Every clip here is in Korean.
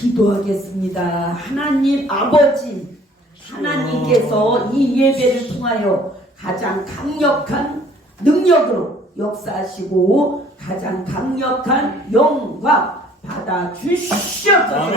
기도하겠습니다. 하나님 아버지, 하나님께서 이 예배를 통하여 가장 강력한 능력으로 역사하시고 가장 강력한 영광 받아 주시옵소서.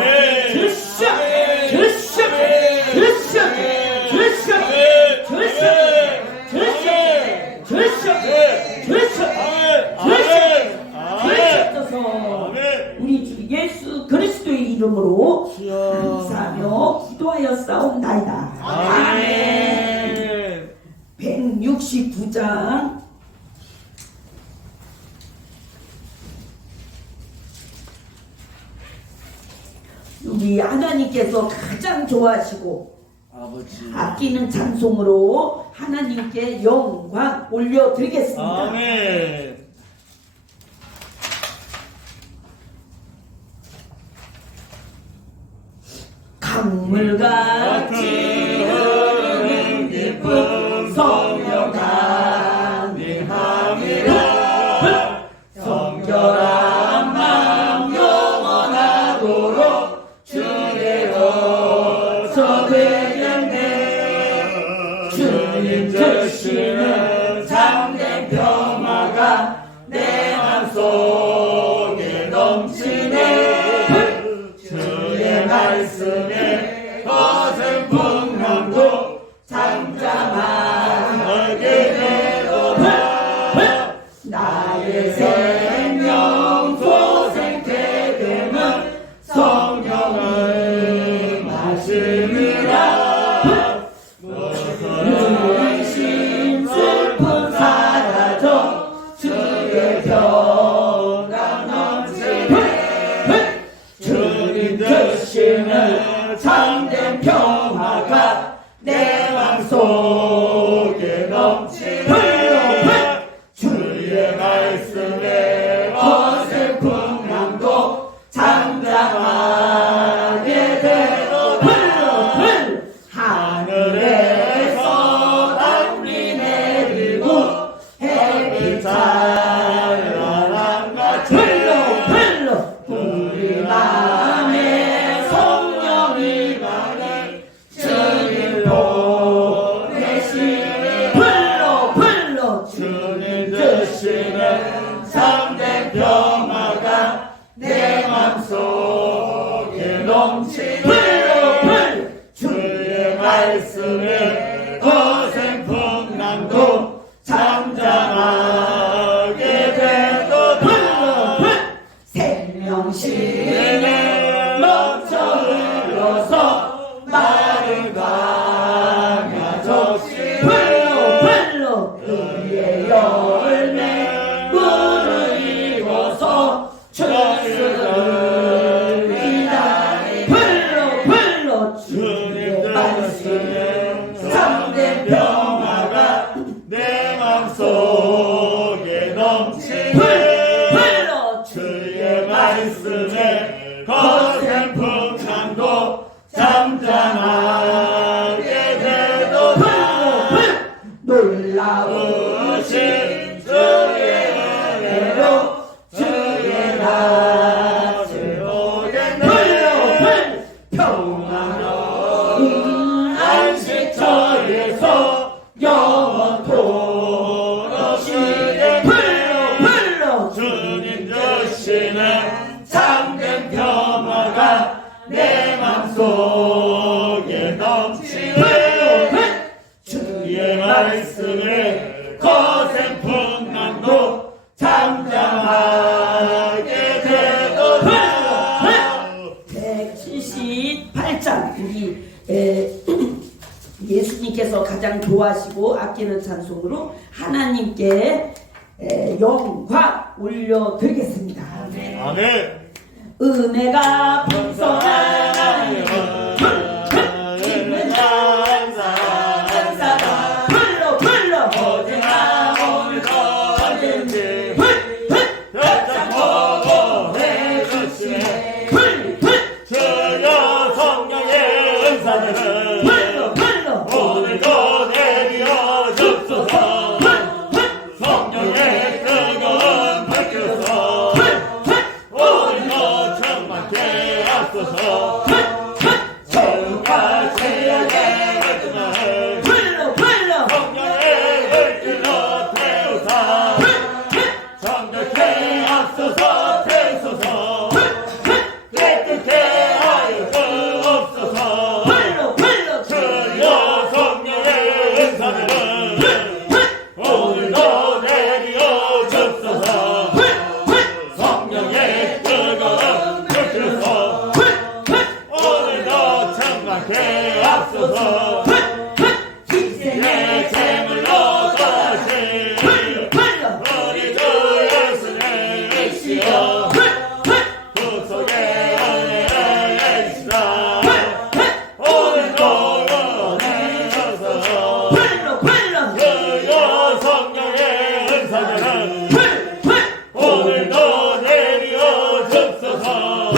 우리 주 예수 그리스도의 이름으로 감사하며 기도하였사옵나이다. 아멘. 169장 우리 하나님께서 가장 좋아하시고 아끼는 찬송으로 하나님께 영광 올려드리겠습니다. 아멘. 강물같이 흐르는 기쁨 성령 담임함이라 성결한 마음 영원하도록 주의 어서 되겠네. 주님 주시는 참된 평화가 내 맘속에 넘치네. 주의 말씀에 거센 풍랑도 잠잠하게 되도다. 나의 생명 소생케 되면 성령을 마시니라. 근심 슬픔 사라져 주의 평강 넘치네. 주님 주시는 참된 평화가 내 맘속에 넘치네. 주의 말씀에 거센 풍랑도 잠잠하게 되도다. 하늘에서 담비 내리고 햇빛 찬란한 같이 우리 마음에 성령이 가니 주님 보내시니 주님 주시는 참된 평화가 내 맘속에 넘치네. 주의 말씀에 거센 풍랑도 잠잠하게 되도다. 생명신에 넘쳐 흘러서 마른 강야 적시 의의 열매 물을 입어서 주를 기다리 주의 말씀에 참된 평화가 내 맘속에 넘치네. 주의 말씀에 거센 풍랑도 잠잠하게 되도다. 놀라우신 주의 은혜로 주의 낯을 보겠네. 평안한 안식처에서 영원토록 쉬게 주님 주시는 참된 평화가 내 맘속에 넘치네. 주의 말씀에 거센 풍랑도 잠잠하게 되도다. 178장 우리 예수님께서 가장 좋아하시고 아끼는 찬송으로 하나님께 영광 올려드리겠습니다. 아멘. 은혜가 풍성한 하나님은 은사가 불러 어제나 오늘도 언제든지 펼쳐보고 해주시네. 주여 성령의 은사들은 오늘도 내려 줍소서. 성령의 뜨거운 불켜서 오늘도 충만케 하소서. 주시어 그 속에 은혜를 내리시라 오늘도 은혜여서 주여 성령의 은사들은 오늘도 내려 줍소서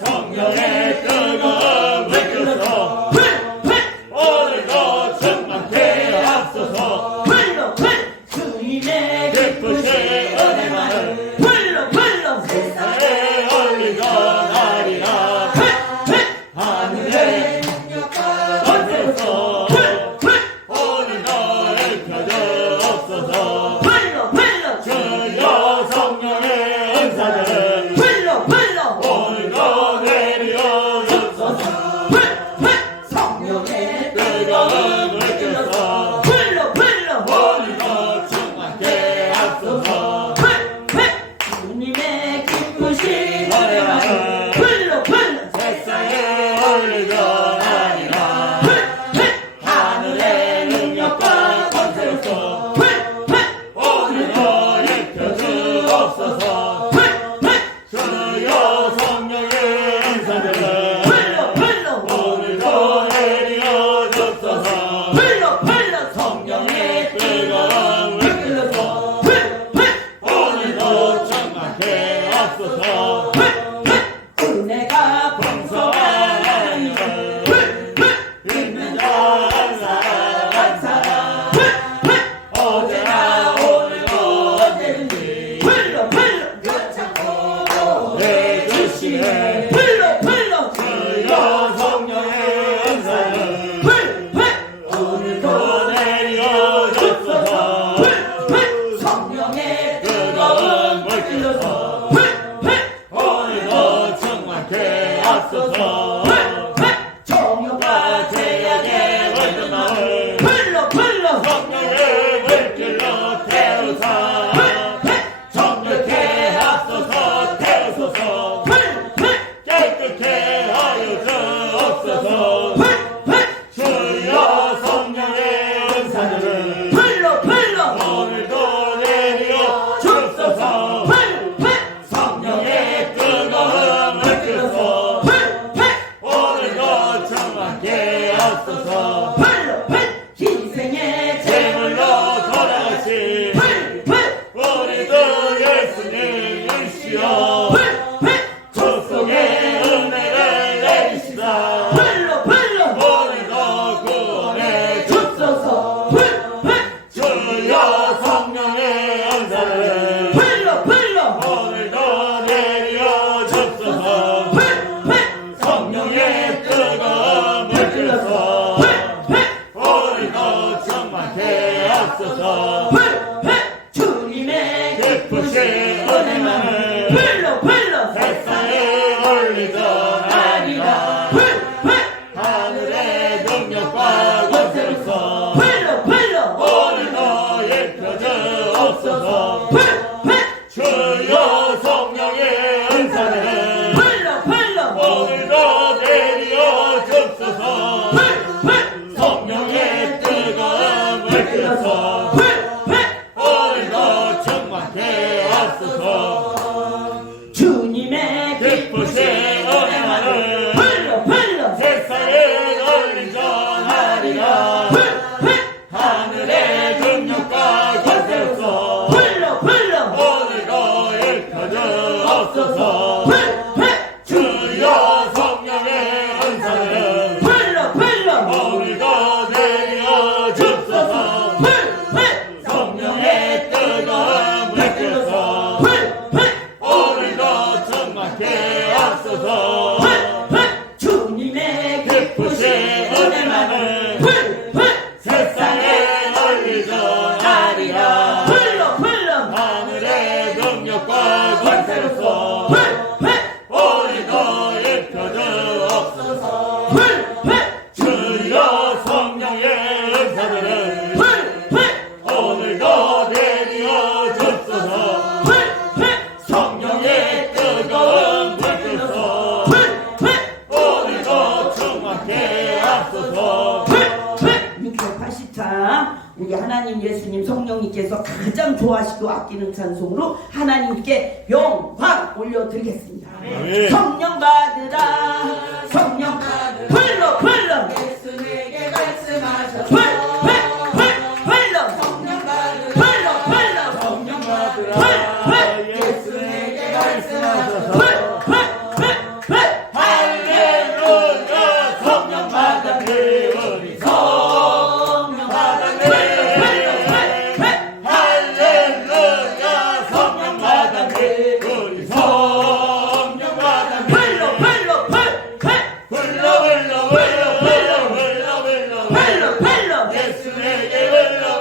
성령의 뜨거운 불교서 오늘도 충만케 하소서 주님의 기쁘신 은혜만을 세상에 올리거나리라 하늘의 건져서 오늘도 일펴주옵소서 주여 성령의 은사들은 오늘도 내려 줍소서 성령의 뜨거운 물결서 오늘도 충만케 하소서 주님의 기쁘신 은혜만을 은혜만을 세상에 올리거나리라 하늘의 능력과 권세로서 오늘도 일펴주옵소서 주여 성령의 은사들은 오늘도 내려 줍소서 성령의 뜨거운 물결서 오늘도 충만케 하소서 은혜가 풍성한 하나님을 믿는 자 한 사람 어제나 오늘도 언제든지 내주시네 주여 성령의 은사를 오늘도 내려 줍소서 성령의 뜨거운 물결서 오늘도 충만케 하소서 정욕과 제약의 모든 마음을 성령의 물길로 태우사 정결케 하소서 태우소서 깨끗게 하여 주옵소서 주여 성령의 은사들은 오늘도 내려 줍소서 성령의 뜨거운 물결서 오늘도 충만케 하소서 희생의 제물로 돌아가신 우리도 예수님이시여 그 속에 은혜를 내리시라 오늘도 구원해 줍소서 주여 성령의 은사를 오늘도 내려 줍소서 성령의 뜨거운 물결서 오늘도 충만케 하소서 주님의 기쁘신 은혜만을 세상에 올리더라니라 하늘의 능력과 권세로서 오늘도 일펴주옵소서 주여 성령의 은사들은 오늘도 내려 줍소서 성령의 뜨거운 물결서 오늘도 충만케 하소서 주님의 기쁘신 은혜만을 세상에 널리 전하리라 하늘의 능력과 권세로서 오늘도 일펴주옵소서 주여 성령의 은사들은 오늘도 내려 줍소서 성령의 뜨거운 물결서 오늘도 충만케 하소서 주님의 기쁘신 은혜만을 세상에 널리 전하리라 하늘의 능력과 권세로서 오늘도 일펴주옵소서 주여 성령의 은사들은 오늘도 내려 줍소서 성령의 뜨거운 불길서 오늘도 충만케 하소서 680차 우리 하나 하나님 예수님 성령님께서 가장 좋아하시고 아끼는 찬송으로 하나님께 영광 올려드리겠습니다. 아멘. 성령 받으라 성령 불러 불러 예수에게 말씀하셔서 불러 성령 받으라 불러 성령 받으라 예수에게 말씀하셔서 할렐루야 성령 받았네 우리 성령 받았네 할렐루야 성령 받았네 우리 성령 받았네 불러 예수에게 불러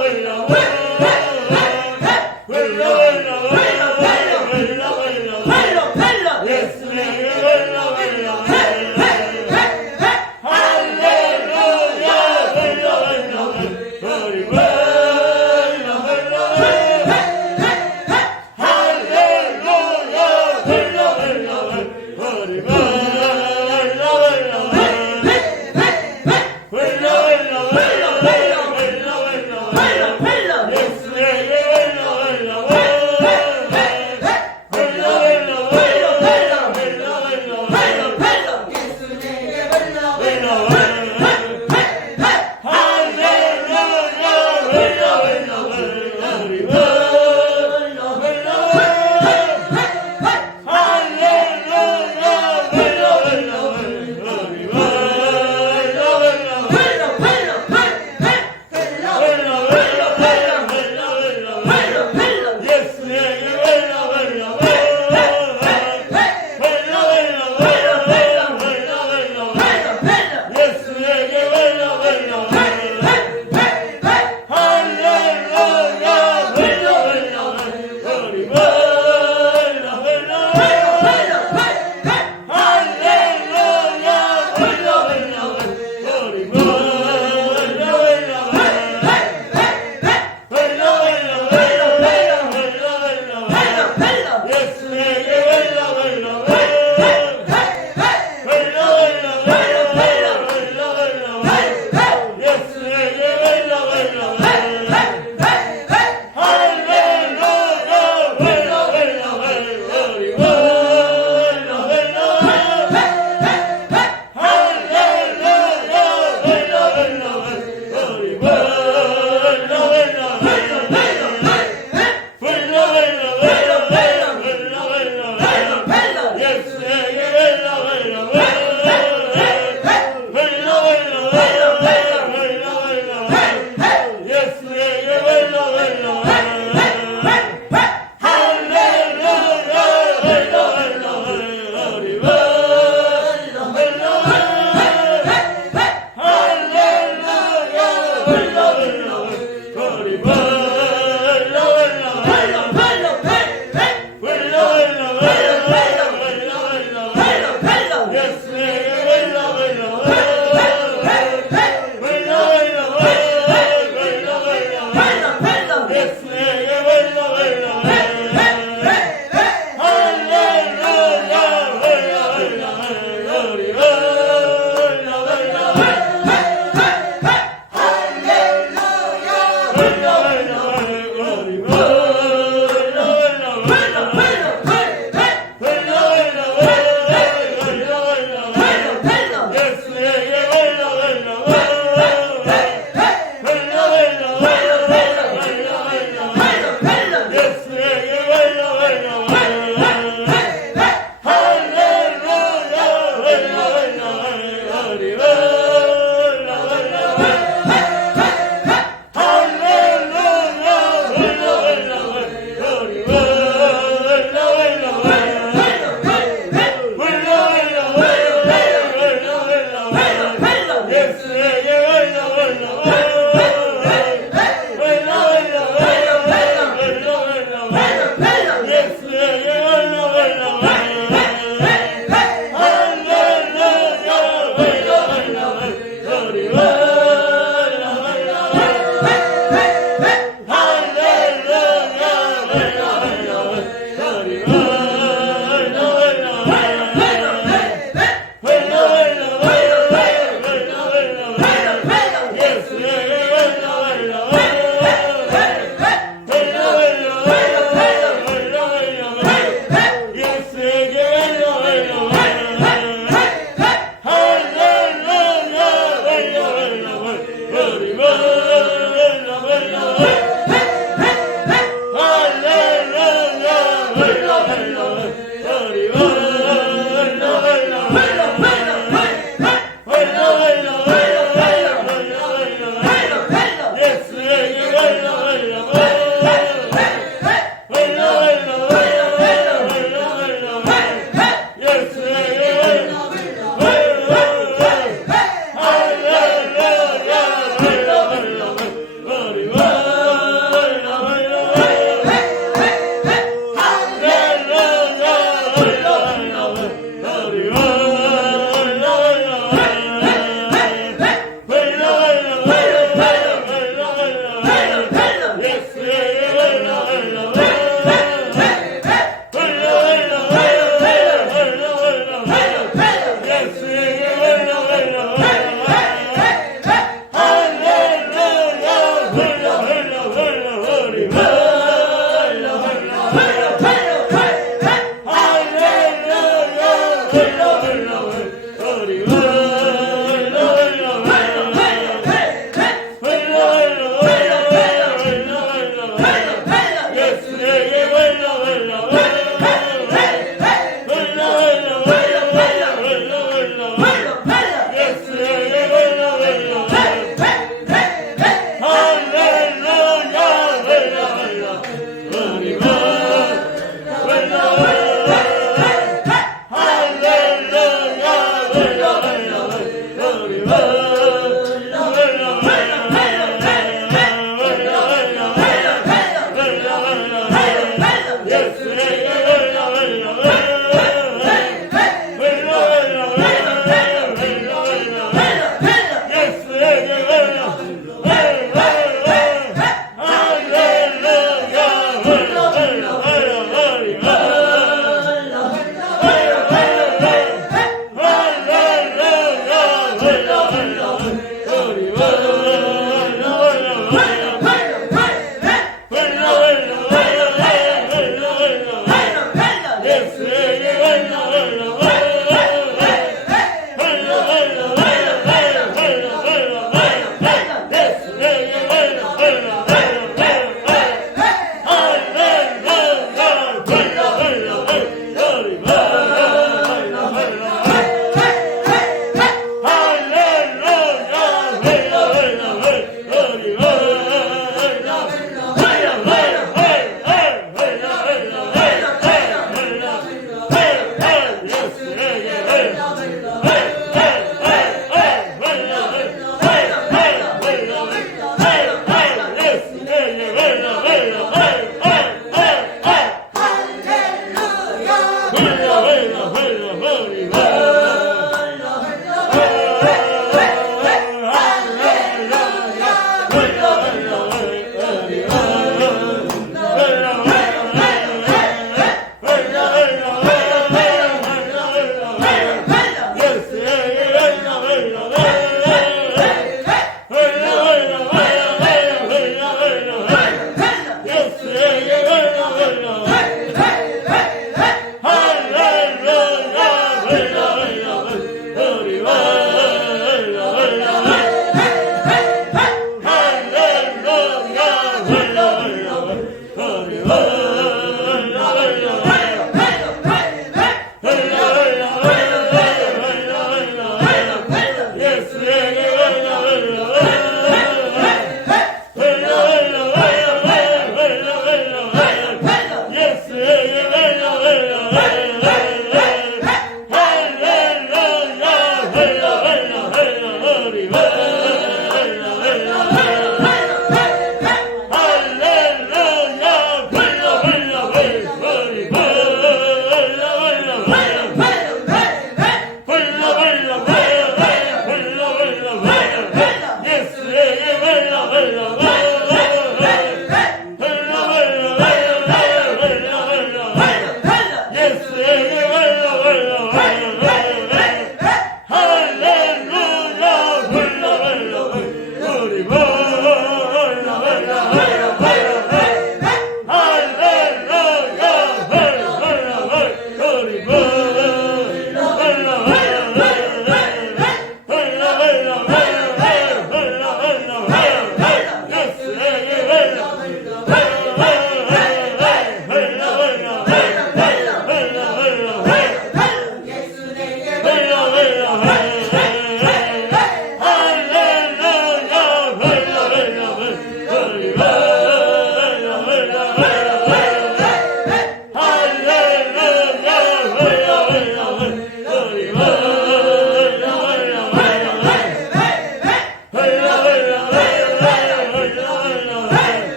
Yes,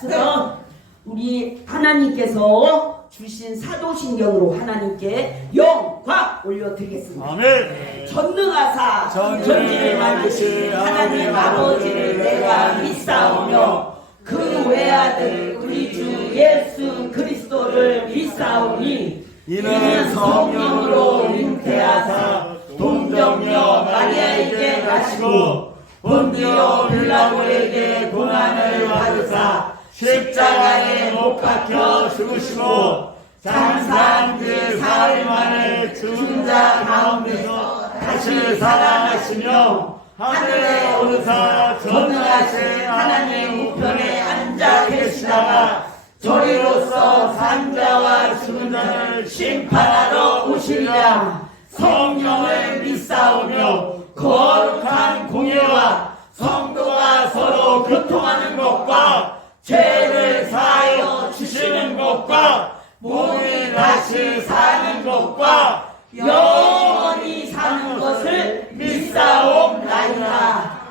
그래서 우리 하나님께서 주신 사도신경으로 하나님께 영광 올려드리겠습니다. 아멘. 전능하사 전지를 만드신 하나님 아버지를 내가 믿사오며 그 외아들 우리 주 예수 그리스도를 믿사오니 이는 성령으로 잉태하사 동정녀 마리아에게 나시고 본디오 빌라도에게 고난을 받으사 십자가에 못 박혀 죽으시고 장사한 그 사흘 만에 죽은 자 가운데서 다시 살아나시며 하늘에 오르사 전능하신 하나님 우편에 앉아 계시다가 저리로서 산자와 죽은 자를 심판하러 오시리라. 성령을 믿사오며 거룩한 공예와 성도가 서로 교통하는 것과 죄를 사하여 주시는 것과 몸이 다시 사는 것과 영원히 사는 것을 믿사옵나이다.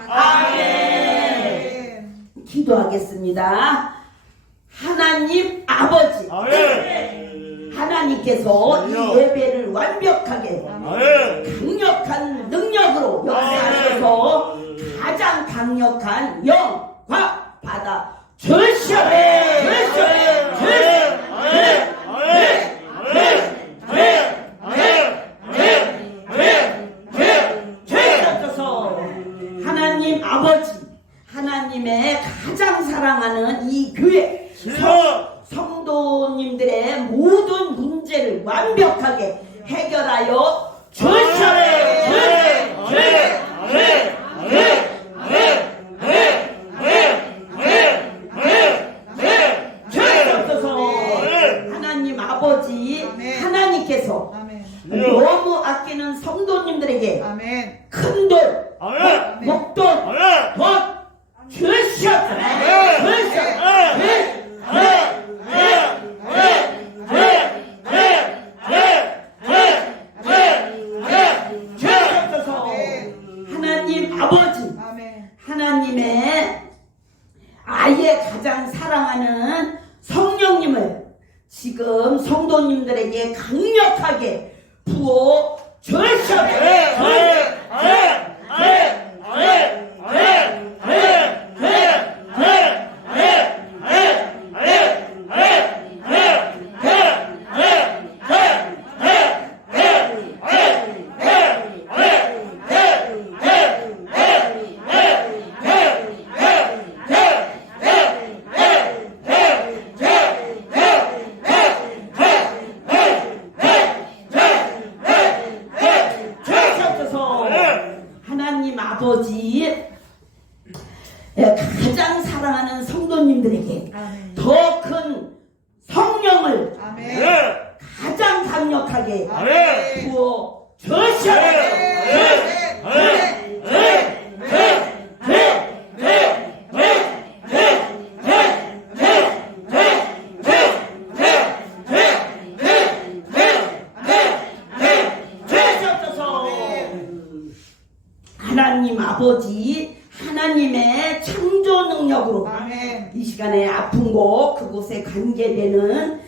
아멘. 기도하겠습니다. 하나님 아버지, 아멘. 하나님께서 이 예배를 완벽하게 강력한 능력으로 역사하셔서 가장 강력한 영광 받아 주시옵소서. 하나님 아버지, 하나님의 가장 사랑하는 이 교회 성도님들의 모든 문제를 완벽하게 해결하여 주시옵소서. 하나님 아버지, 하나님께서 너무 아끼는 성도님들에게 큰 돌, 목돈, 돈 주시옵소서. 하나님 아버지, 하나님의 아예 가장 사랑하는 성령님을 지금 성도님들에게 강력하게 부어 주시옵소서. 하나님 아버지, 가장 사랑하는 성도님들에게 더 큰 성령을 가장 강력하게 부어 주시옵소서. 하나님 아버지, 하나님의 창조 능력으로 이 시간에 아픈 곳 그곳에 관계되는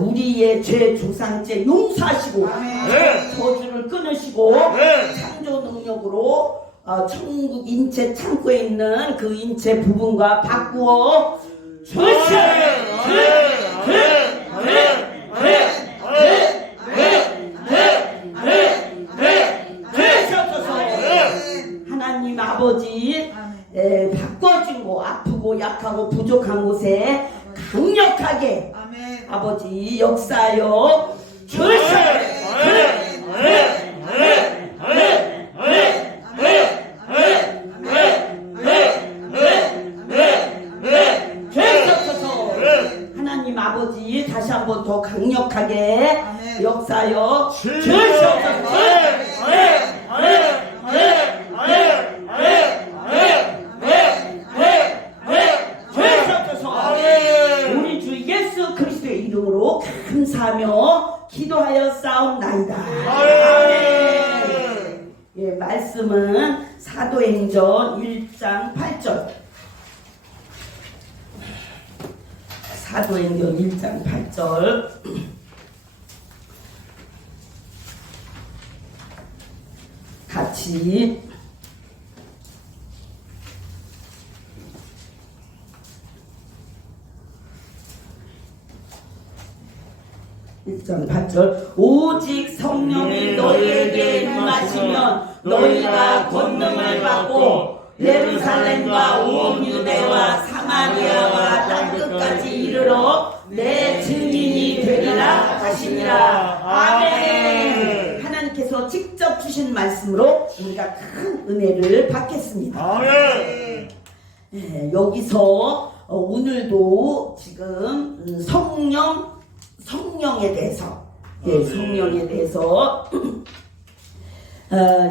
우리의 죄 조상죄 용서하시고 저주를 끊으시고 창조 능력으로 천국 인체 창고에 있는 그 인체 부분과 바꾸어 하나님 아버지, 바꿔주고 아프고 약하고 부족한 곳에 강력하게 아버지 역사하여 하나님 아버지 다시 한번 더 강력하게 역사하여 주시옵소서. 감사하며 기도하여 싸움나이다. 아멘. 예, 말씀은 사도행전 1장 8절. 사도행전 1장 8절. 같이 1장 8절 오직 성령이 너희에게 임하시면 너희가 권능을 받고 예루살렘과 온 유대와 사마리아와 땅끝까지 이르러 내 증인이 되리라 하시니라. 아멘. 하나님께서 직접 주신 말씀으로 우리가 큰 은혜를 받겠습니다. 아멘. 네, 여기서 오늘도 지금 성령에 대해서 성령에 대해서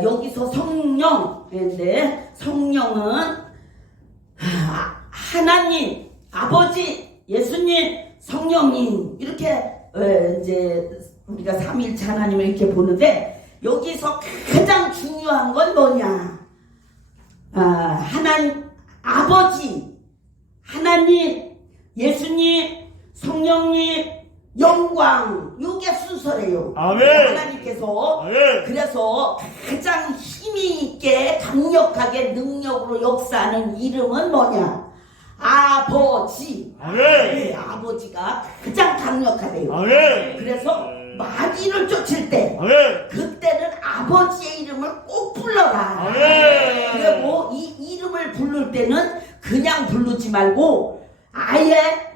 여기서 성령인데 성령은 하나님 아버지 예수님 성령님 이렇게 이제 우리가 삼위일체 하나님을 이렇게 보는데 여기서 가장 중요한 건 뭐냐? 하나님 아버지 하나님 예수님 성령님 영광 이게 순서래요. 아멘. 하나님께서 아멘. 그래서 가장 힘이 있게 강력하게 능력으로 역사하는 이름은 뭐냐? 아버지. 아멘. 네, 아버지가 가장 강력하대요. 아멘. 그래서 마귀를 쫓을 때 아멘. 그때는 아버지의 이름을 꼭 불러라. 아멘. 그리고 이 이름을 부를 때는 그냥 부르지 말고 아예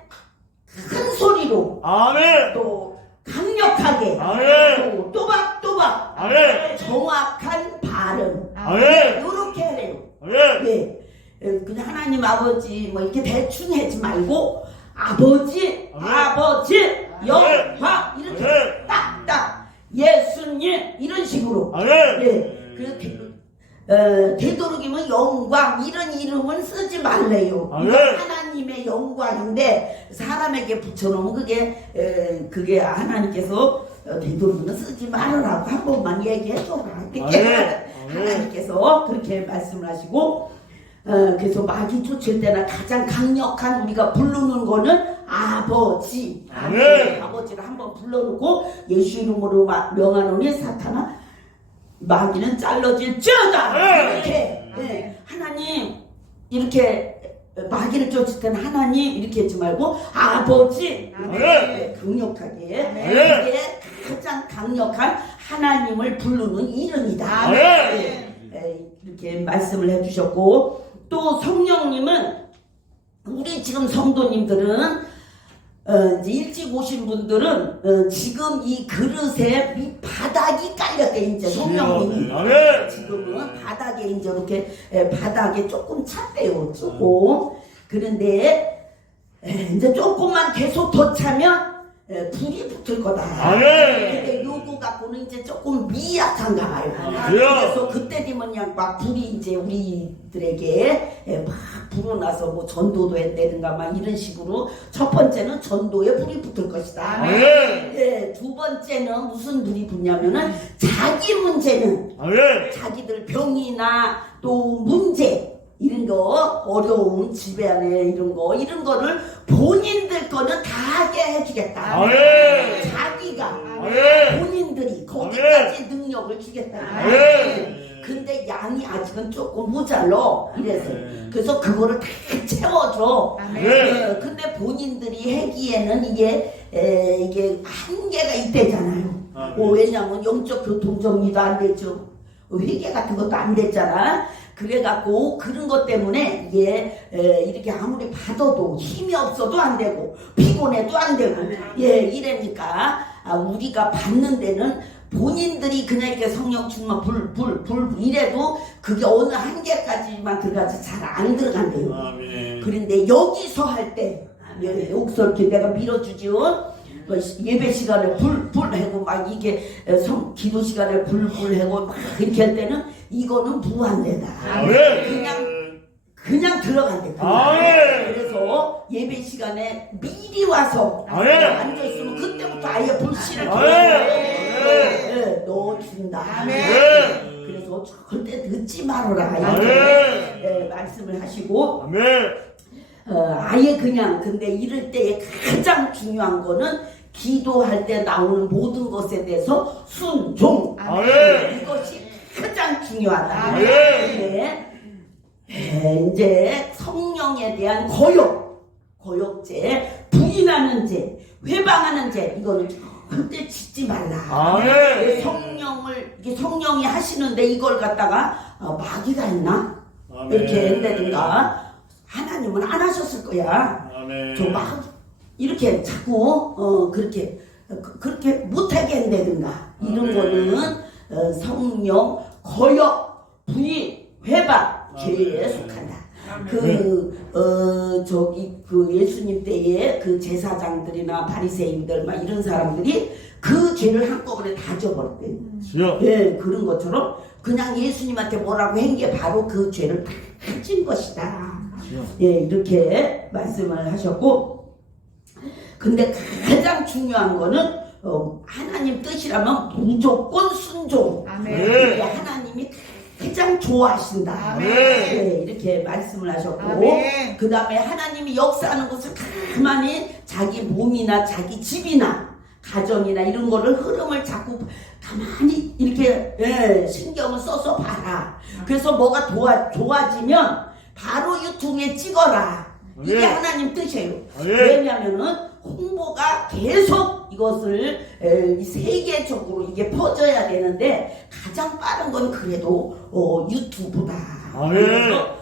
큰 소리로 아멘. 또 강력하게 아멘. 또 또박또박 아멘. 정확한 발음 아멘. 이렇게 해요. 아멘. 네. 그냥 하나님 아버지 뭐 이렇게 대충 하지 말고 아버지 아멘. 아버지 영화 이렇게 아멘. 딱딱 예수님 이런 식으로 아멘. 네. 그렇게 되도록이면 영광 이런 이름은 쓰지 말래요. 아멘. 하나님의 영광인데 사람에게 붙여놓으면 그게 하나님께서 되도록이면 쓰지 말으라고 한 번만 얘기해줘라. 그렇게 하나님께서 그렇게 말씀을 하시고 그래서 마귀 쫓을 때나 가장 강력한 우리가 부르는 거는 아버지. 아멘. 아버지를 한번 불러놓고 예수 이름으로 명하노니 사탄아 마귀는 잘라질지어다. 이렇게 하나님 이렇게 마귀를 쫓을 때는 하나님 이렇게 하지 말고 아버지 강력하게 이게 가장 강력한 하나님을 부르는 이름이다. 이렇게 말씀을 해주셨고 또 성령님은 우리 지금 성도님들은 이제 일찍 오신 분들은 지금 이 그릇에 밑바닥이 깔렸대. 이제 성령님이 지금은 바닥에 이제 이렇게 바닥에 조금 찼대요. 조금. 그런데 이제 조금만 계속 더 차면 불이 붙을 거다. 근데 요거 갖고는 이제 조금 미약한가 봐요. 그래서 그때 되면 그냥 막 불이 이제 우리들에게 막 불어나서 뭐 전도도 했다든가 막 이런 식으로 첫 번째는 전도에 불이 붙을 것이다. 두 번째는 무슨 불이 붙냐면은 자기 문제는 자기들 병이나 또 문제 이런 거 어려움 집에 안에 이런 거를 본인들 거는 다 하게 해주겠다. 자기가 본인들이 거기까지 능력을 주겠다. 근데 양이 아직은 조금 모자라. 그래서 그거를 다 채워줘. 근데 본인들이 하기에는 이게 한계가 있대잖아요. 왜냐면 영적 교통 정리도 안 되죠. 회계 같은 것도 안 됐잖아. 그래갖고 그런 것 때문에 이렇게 아무리 받아도 힘이 없어도 안 되고 피곤해도 안 되고 이러니까 우리가 받는 데는 본인들이 그냥 이렇게 성령 충만 불 이래도 그게 어느 한계까지만 들어가지 잘 안 들어간대요. 그런데 여기서 할 때 옥설기 내가 밀어주죠. 예배 시간에 불 하고 막 이게 기도 시간에 불 하고 막 이렇게 할 때는 이거는 무한대다. 그냥 들어간대. 그래서 예배 시간에 미리 와서 아멘. 앉아있으면 그때부터 아예 불씨를 아멘. 넣어준다. 아멘. 그래서 절대 늦지 말아라. 아멘. 이렇게 말씀을 하시고 아멘. 아예 그냥 근데 이럴 때에 가장 중요한 거는 기도할 때 나오는 모든 것에 대해서 순종. 아멘. 이것이 가장 중요하다. 아멘. 근데 이제 성령에 대한 거역죄, 부인하는 죄, 회방하는 죄 이거는 절대 짓지 말라. 아멘. 성령이 하시는데 이걸 갖다가 마귀가 했나? 아멘. 이렇게 한다든가 하나님은 안 하셨을 거야. 아멘. 저 막 이렇게 자꾸 그렇게 못하게 한다든가 이런 거는 성령 거역 부인 회방 죄에 속한다. 그 예수님 때에 그 제사장들이나 바리새인들 막 이런 사람들이 그 죄를 한꺼번에 다 져버렸대. 주여. 예, 그런 것처럼 그냥 예수님한테 뭐라고 한 게 바로 그 죄를 다 진 것이다. 예, 이렇게 말씀을 하셨고, 근데 가장 중요한 거는 하나님 뜻이라면 무조건 순종. 아멘. 하나님이 가장 좋아하신다. 아멘. 네, 이렇게 말씀을 하셨고, 아멘. 그 다음에 하나님이 역사하는 것을 가만히 자기 몸이나 자기 집이나 가정이나 이런 거를 흐름을 자꾸 가만히 이렇게 신경을 써서 봐라. 그래서 뭐가 좋아지면 바로 유튜브에 찍어라. 이게 아멘. 하나님 뜻이에요. 아멘. 왜냐하면은 홍보가 계속 이것을 세계적으로 이게 퍼져야 되는데 가장 빠른 건 그래도 유튜브다. 아멘. 그래서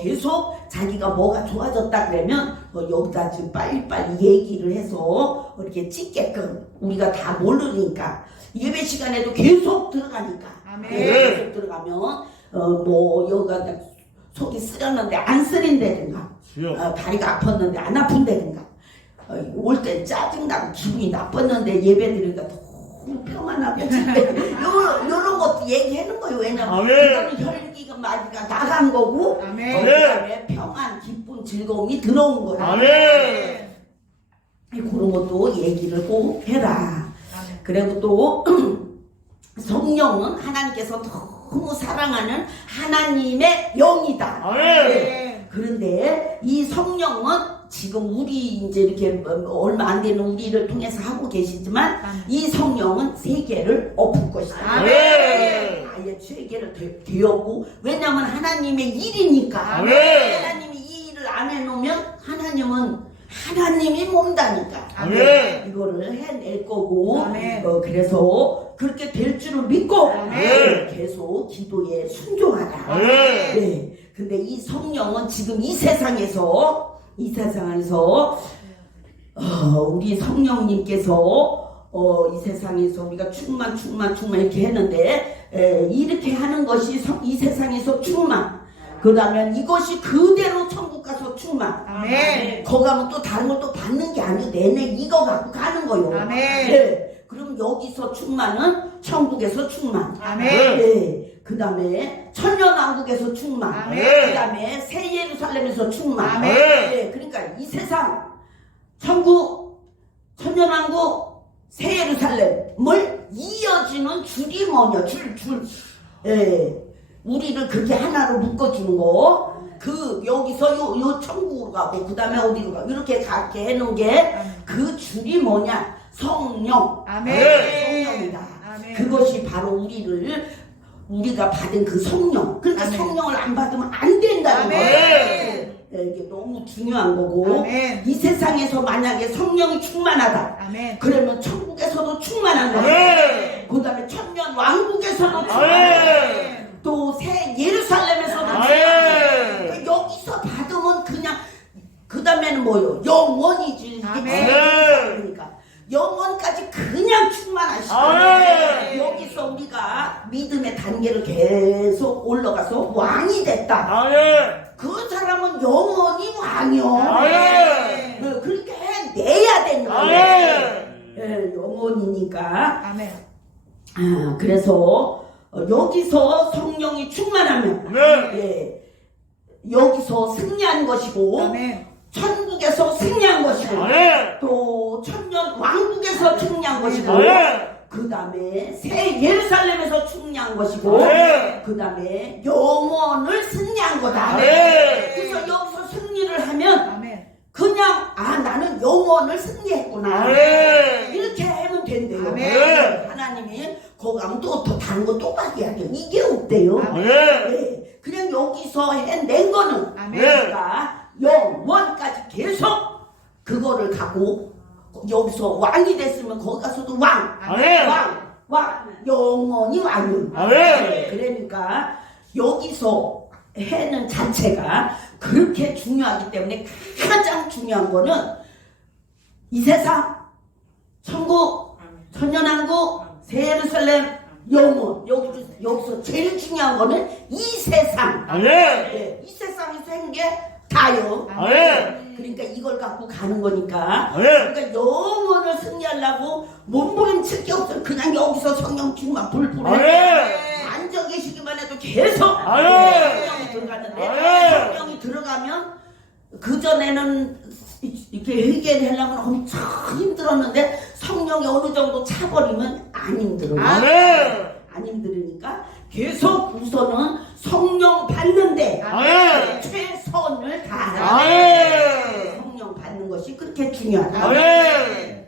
계속 자기가 뭐가 좋아졌다 그러면 여기다 지금 빨리빨리 얘기를 해서 이렇게 찍게끔 우리가 다 모르니까 예배 시간에도 계속 들어가니까 아멘. 계속 들어가면 뭐 여기가 속이 쓰렸는데 안 쓰린다든가 주여. 다리가 아팠는데 안 아픈다든가 올 때 짜증나고 기분이 나빴는데 예배 드리니까 너무 평안하게 이런 것도 얘기하는 거예요. 왜냐면 아멘. 그거는 혈기가 마귀가 나간 거고 아멘. 그다음에 평안 기쁨 즐거움이 들어온 거예요. 아멘. 그런 것도 얘기를 꼭 해라. 아멘. 그리고 또 성령은 하나님께서 너무 사랑하는 하나님의 영이다. 아멘. 그런데 이 성령은 지금 우리 이제 이렇게 얼마 안 되는 우리를 통해서 하고 계시지만 이 성령은 세계를 엎을 것이다. 아멘. 아예 세계를 되었고 왜냐하면 하나님의 일이니까. 아멘. 하나님이 이 일을 안 해놓으면 하나님이 몸다니까. 아멘. 이거를 해낼 거고 아멘. 그래서 그렇게 될 줄을 믿고 아멘. 계속 기도에 순종하라. 아멘. 네. 근데 이 성령은 지금 이 세상에서 우리 성령님께서 이 세상에서 우리가 충만 이렇게 했는데 이렇게 하는 것이 이 세상에서 충만. 그러면 이것이 그대로 천국 가서 충만. 아멘. 거 가면 또 다른 걸 또 받는 게 아니고 내내 이거 갖고 가는 거요. 아멘. 네. 그럼 여기서 충만은 천국에서 충만. 아멘. 네. 그 다음에 천년왕국에서 충만. 아멘. 그 다음에 새 예루살렘에서 충만. 아멘. 네. 그러니까 이 세상 천국, 천년왕국, 새 예루살렘을 이어지는 줄이 뭐냐? 줄. 예. 우리를 그게 하나로 묶어주는 거. 여기서 요 천국으로 가고, 그 다음에 어디로 가고, 이렇게 가게 해놓은 게 그 줄이 뭐냐? 성령. 아멘. 성령이다. 아멘. 그것이 바로 우리가 받은 그 성령. 그러니까 아멘. 성령을 안 받으면 안 된다는 아멘. 거예요. 예, 이게 너무 중요한 거고. 아멘. 이 세상에서 만약에 성령이 충만하다. 아멘. 그러면 천국에서도 충만한 거예요. 아멘. 그 다음에 천년 왕국에서도 아멘. 충만해. 또 새 예루살렘에서도 아멘. 충만해. 여기서 받으면 그냥 그 다음에는 뭐요? 영원이지. 아멘. 그러니까 영원까지 그냥 충만하시고 아멘. 여기서 우리가 믿음의 단계를 계속 올라가서 왕이 됐다. 아멘. 그 사람은 영원히 왕이요. 아멘. 그렇게 해내야 되는 거예요. 아멘. 영원이니까. 아멘. 그래서 여기서 성령이 충만하면 아멘. 예, 여기서 승리한 것이고 아멘. 천국에서 새 것이고 아멘. 또 천년 왕국에서 승리한 것이고 아멘. 그 다음에 새 예루살렘에서 승리한 것이고 아멘. 그 다음에 영원을 승리한 거다. 아멘. 그래서 여기서 승리를 하면 아멘. 그냥 나는 영원을 승리했구나 아멘. 이렇게 하면 된대요. 아멘. 하나님이 거기 가면 또 다른 거 또 받아야 돼. 이게 없대요. 아멘. 네, 그냥 여기서 해낸 거는 아멘. 그러니까 영원까지 계속 그거를 갖고 여기서 왕이 됐으면 거기 가서도 왕, 아멘. 왕, 영원히 왕이요. 아멘. 그러니까 여기서 해는 자체가 그렇게 중요하기 때문에 가장 중요한 거는 이 세상, 천국, 천년왕국, 새 예루살렘, 영원. 여기서 제일 중요한 거는 이 세상. 아멘. 네, 이 세상에서 한 게 다요. 아멘. 그러니까 이걸 갖고 가는 거니까. 아멘. 그러니까 영원을 승리하려고 몸부림칠 게 없어요. 그냥 여기서 성령 충만 불불해. 아멘. 앉아 계시기만 해도 계속 아멘. 성령이 들어가는데 아멘. 성령이 들어가면 그전에는 이렇게 회개를 하려면 엄청 힘들었는데 성령이 어느 정도 차버리면 안 힘들어요. 아멘. 안 힘들으니까 계속 우선은 성령 받는데 아멘. 최선을 다하라. 아멘. 성령 받는 것이 그렇게 중요하다. 아멘.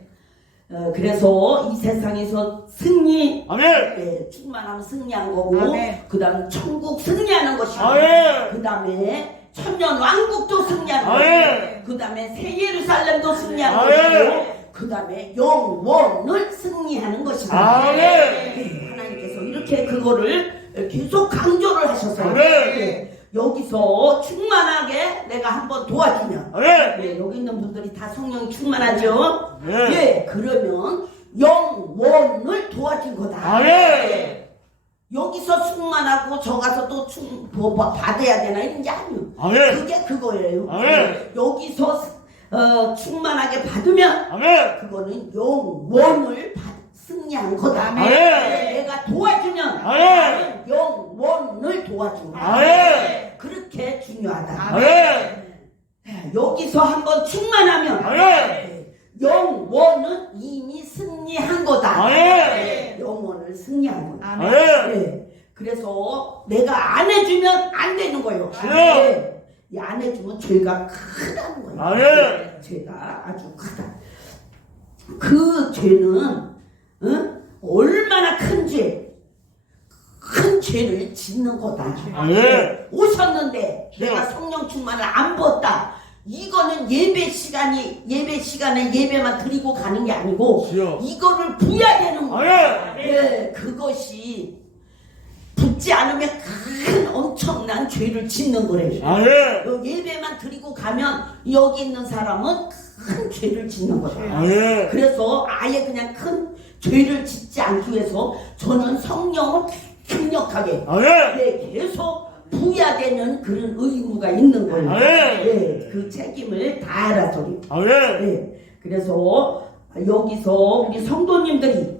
그래서 이 세상에서 승리, 아멘. 충만하면 승리한 거고, 아멘. 그 다음 천국 승리하는 것이고, 아멘. 그 다음에 천년 왕국도 승리하는 아멘. 것이고, 그 다음에 새 예루살렘도 승리하는 아멘. 것이고, 그 다음에 영원을 승리하는 것이다. 아멘. 네, 하나님께서 이렇게 그거를 계속 강조를 하셔서 아멘. 네, 여기서 충만하게 내가 한번 도와주면 아멘. 네, 여기 있는 분들이 다 성령이 충만하죠? 네. 예, 그러면 영원을 도와준 거다. 아멘. 예, 여기서 충만하고 저 가서 또 받아야 되나 이런 게 아니에요. 아멘. 그게 그거예요. 아멘. 여기서 충만하게 받으면 아멘. 그거는 영원을 승리한 거다. 아멘. 아멘. 내가 도와주면 아멘. 나는 영원을 도와준다. 아멘. 그렇게 중요하다. 아멘. 여기서 한번 충만하면 아멘. 영원은 이미 승리한 거다. 아멘. 영원을 승리한 거다. 아멘. 네. 그래서 내가 안 해주면 안 되는 거예요. 아멘. 안 해주면 죄가 크다는 거예요. 아멘. 죄가 아주 크다. 그 죄는 얼마나 큰 죄, 큰 죄를 짓는 거다. 아멘. 오셨는데 내가 성령 충만을 안 받다. 이거는 예배 시간에 예배만 드리고 가는 게 아니고 주여. 이거를 부야 되는 거예요. 아멘. 네, 그것이 붙지 않으면 큰 엄청난 죄를 짓는 거래요. 아멘. 예배만 드리고 가면 여기 있는 사람은 큰 죄를 짓는 거예요. 아멘. 그래서 아예 그냥 큰 죄를 짓지 않기 위해서 저는 성령을 강력하게 아멘. 계속 부야되는 그런 의무가 있는 거예요. 아멘. 그 책임을 다하라 소리. 아멘. 그래서 여기서 우리 성도님들이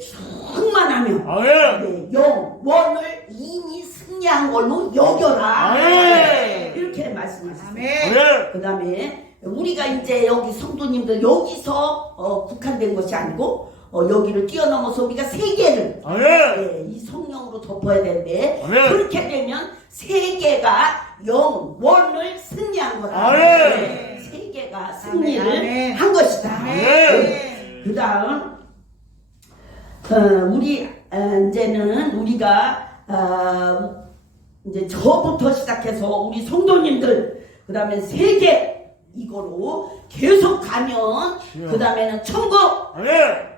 충만하면 아멘. 영원을 이미 승리한 걸로 여겨라. 아멘. 이렇게 말씀하셨어요. 아멘. 그 다음에 우리가 이제 여기 성도님들 여기서 국한된 것이 아니고 여기를 뛰어넘어서 우리가 세계를 아멘. 이 성령으로 덮어야 되는데 아멘. 그렇게 되면 세계가 영원을 승리한 거다. 아멘. 세계가 승리를 아멘. 한 것이다. 아멘. 그 다음 우리 이제는 우리가 이제 저부터 시작해서 우리 성도님들 그 다음에 세계 이거로 계속 가면 그 다음에는 천국 아멘.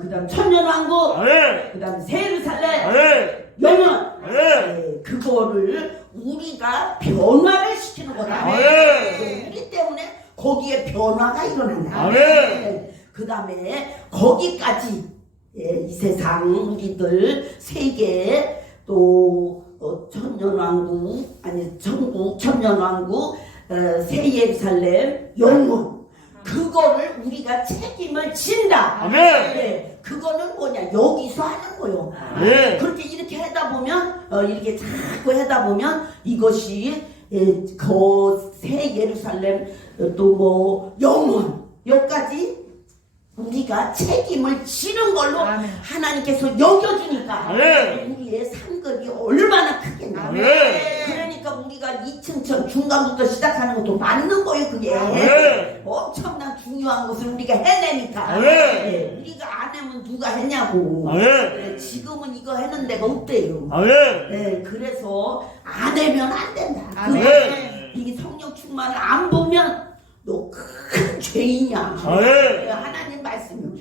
그 다음 천년왕국 아멘. 그 다음에 새 예루살렘 아멘. 영원 아멘. 그거를 우리가 변화를 시키는 거다. 아멘. 우리 때문에 거기에 변화가 일어난다. 아멘. 그 다음에 거기까지 이 세상 우리들 세계 또 천년왕국 아니 천국 천년왕국 새 예루살렘 영원 그거를 우리가 책임을 진다. 아멘. 네, 그거는 뭐냐 여기서 하는 거요. 아멘. 그렇게 이렇게 하다 보면 이렇게 자꾸 하다 보면 이것이 그 새 예루살렘 또 뭐 영원 여기까지 우리가 책임을 지는 걸로 아멘. 하나님께서 여겨주니까 아멘. 우리의 상급이 얼마나 크겠나. 아멘. 그러니까 우리가 2층처럼 중간부터 시작하는 것도 맞는 거예요. 그게 아멘. 엄청난 중요한 것을 우리가 해내니까. 아멘. 예, 우리가 안 하면 누가 했냐고. 아멘. 예, 지금은 이거 해는 데가 없대요. 아멘. 예, 그래서 안 하면 안 된다. 아멘. 이 성령 충만을 안 보면 너 큰 죄인이야. 아멘. 예, 하나님 말씀이요.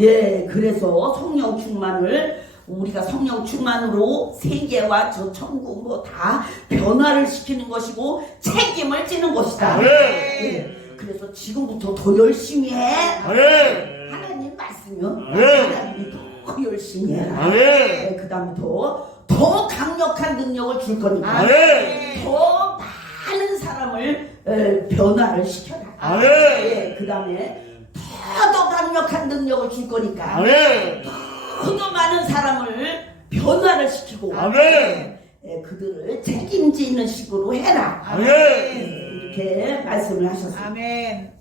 예, 그래서 성령 충만을 우리가 성령 충만으로 세계와 저 천국 뭐 다 변화를 시키는 것이고 책임을 지는 것이다. 아멘. 예, 그래서 지금부터 더 열심히 해. 아멘. 하나님 말씀이요. 아멘. 하나님이 더 열심히 해라. 아멘. 예, 그다음부터 더 강력한 능력을 줄 거니까. 아멘. 더 많은 사람을 변화를 시켜라. 아멘. 예, 그다음에 더 강력한 능력을 줄 거니까. 아멘. 더 많은 사람을 변화를 시키고. 아멘. 예, 그들을 책임지는 식으로 해라. 아멘. 이렇게 말씀을 하셨어요. 아멘.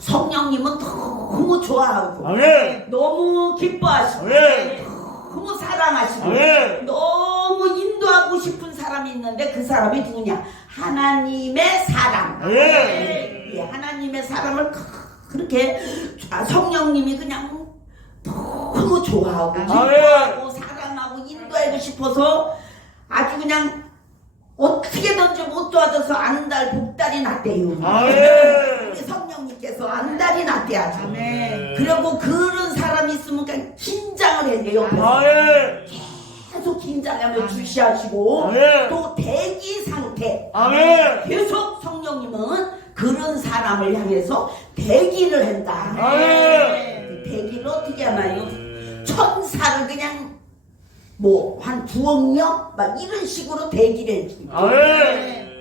성령님은 너무 좋아하고 아멘. 너무 기뻐하시고 아멘. 너무 사랑하시고 아멘. 너무 인도하고 싶은 사람이 있는데 그 사람이 누구냐? 하나님의 사람. 아멘. 예, 하나님의 사람을 그렇게 성령님이 그냥 너무 좋아하고 기뻐하고 사랑하고 인도하고 싶어서 아주 그냥 어떻게든지 못 도와줘서 안달 복달이 났대요. 아멘. 우리 성령님께서 안달이 났대 아주. 아멘. 그리고 그런 사람이 있으면 그냥 긴장을 해요. 아멘. 계속 긴장하며 주시하시고 아멘. 또 대기 상태. 아멘. 계속 성령님은 그런 사람을 향해서 대기를 한다. 아멘. 대기를 어떻게 하나요? 천사를 그냥 뭐 한 9억 명? 막 이런 식으로 대기를 해줍니다. 아멘.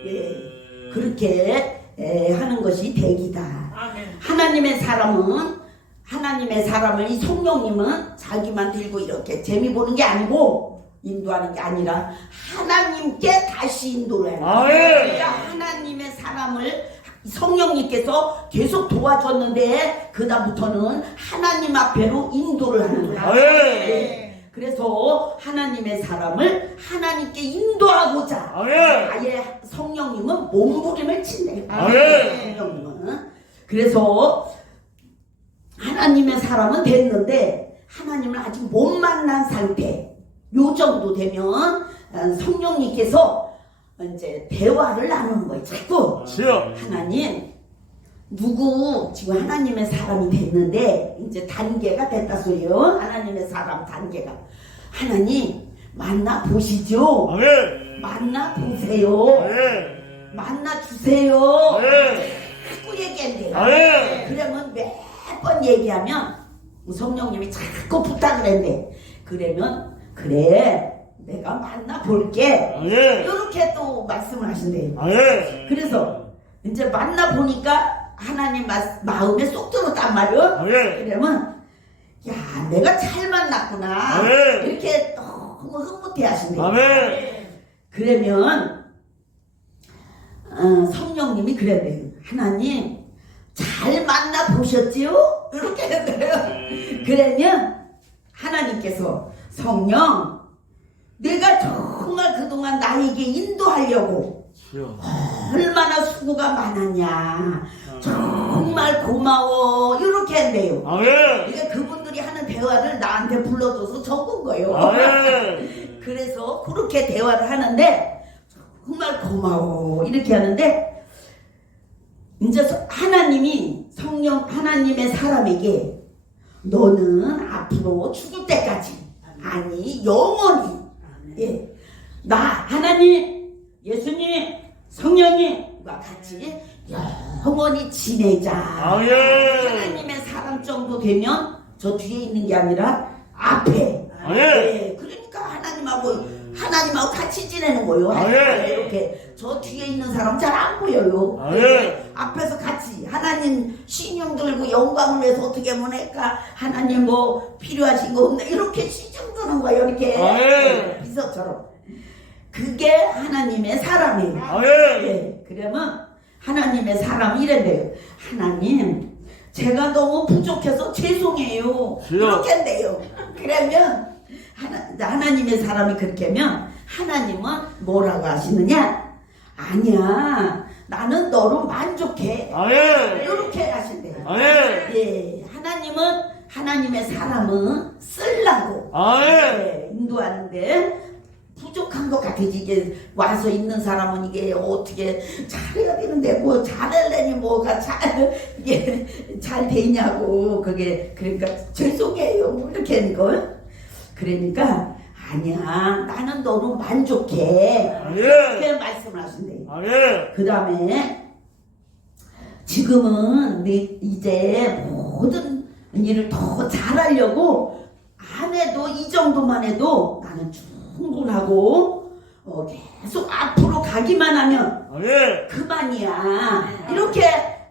예, 그렇게 하는 것이 대기다. 아멘. 하나님의 사람을 이 성령님은 자기만 들고 이렇게 재미 보는 게 아니고 인도하는 게 아니라 하나님께 다시 인도를 해요. 아멘. 그러니까 하나님의 사람을 성령님께서 계속 도와줬는데 그다음부터는 하나님 앞에로 인도를 하는 거예요. 아멘. 그래서 하나님의 사람을 하나님께 인도하고자 아멘. 아예 성령님은 몸부림을 친대요. 아멘. 성령님은. 그래서 하나님의 사람은 됐는데 하나님을 아직 못 만난 상태. 요 정도 되면 성령님께서 이제 대화를 나누는 거예요. 자꾸 주여. 하나님 누구 지금 하나님의 사람이 됐는데 이제 단계가 됐다 소리요. 하나님의 사람 단계가. 하나님 만나 보시죠. 아멘. 만나 보세요. 아멘. 만나 주세요. 아멘. 자꾸 얘기한대요. 아멘. 그러면 몇 번 얘기하면 성령님이 자꾸 부탁을 했네. 그러면 그래 내가 만나 볼게. 아멘. 이렇게 또 말씀을 하신대요. 아멘. 그래서 이제 만나 보니까 하나님 마음에 쏙 들었단 말이야. 아멘. 그러면 야 내가 잘 만났구나. 아멘. 이렇게 너무 흐뭇해 하신대요. 아멘. 그러면 성령님이 그랬대요. 하나님 잘 만나 보셨지요? 이렇게 했대요. 그러면 하나님께서 성령 내가 정말 그동안 나에게 인도하려고 주여. 얼마나 수고가 많았냐. 정말 고마워. 이렇게 한대요. 아멘. 이게 그분들이 하는 대화를 나한테 불러줘서 적은 거예요. 아멘. 그래서 그렇게 대화를 하는데 정말 고마워. 이렇게 하는데 이제 하나님이 하나님의 사람에게 너는 앞으로 죽을 때까지 아니 영원히 예, 나 하나님 예수님 성령님과 같이 영원히 지내자. 아멘. 하나님의 사람 정도 되면 저 뒤에 있는 게 아니라 앞에. 아멘. 예, 그러니까 하나님하고 같이 지내는 거예요. 아멘. 이렇게 저 뒤에 있는 사람 잘 안 보여요. 아멘. 예, 앞에서 같이 하나님 신용 들고 영광을 위해서 어떻게 하면 할까? 하나님 뭐 필요하신 거 없나? 이렇게 시중 드는 거예요. 이렇게 아멘. 비서처럼. 그게 하나님의 사람이에요. 아멘. 예, 그러면 하나님의 사람이 이랬대요. 하나님, 제가 너무 부족해서 죄송해요. 이렇게 한대요. 그러면 하나님의 사람이 그렇게 하면 하나님은 뭐라고 하시느냐? 아니야, 나는 너로 만족해. 아멘. 이렇게 하신대요. 아멘. 예, 하나님의 사람은 쓰려고 아멘. 인도하는데 부족한 것 같아지. 이게 와서 있는 사람은 이게 어떻게 잘해야 되는데 뭐 잘하려니 뭐가 이게 잘 되냐고. 그게 그러니까 죄송해요 이렇게 하는 거. 그러니까 아니야, 나는 너로 만족해. 이렇게 말씀을 하신대요. 아멘. 그 다음에 지금은 이제 모든 일을 더 잘하려고 안 해도 이 정도만 해도 나는 충분하고 계속 앞으로 가기만 하면 아멘. 그만이야. 이렇게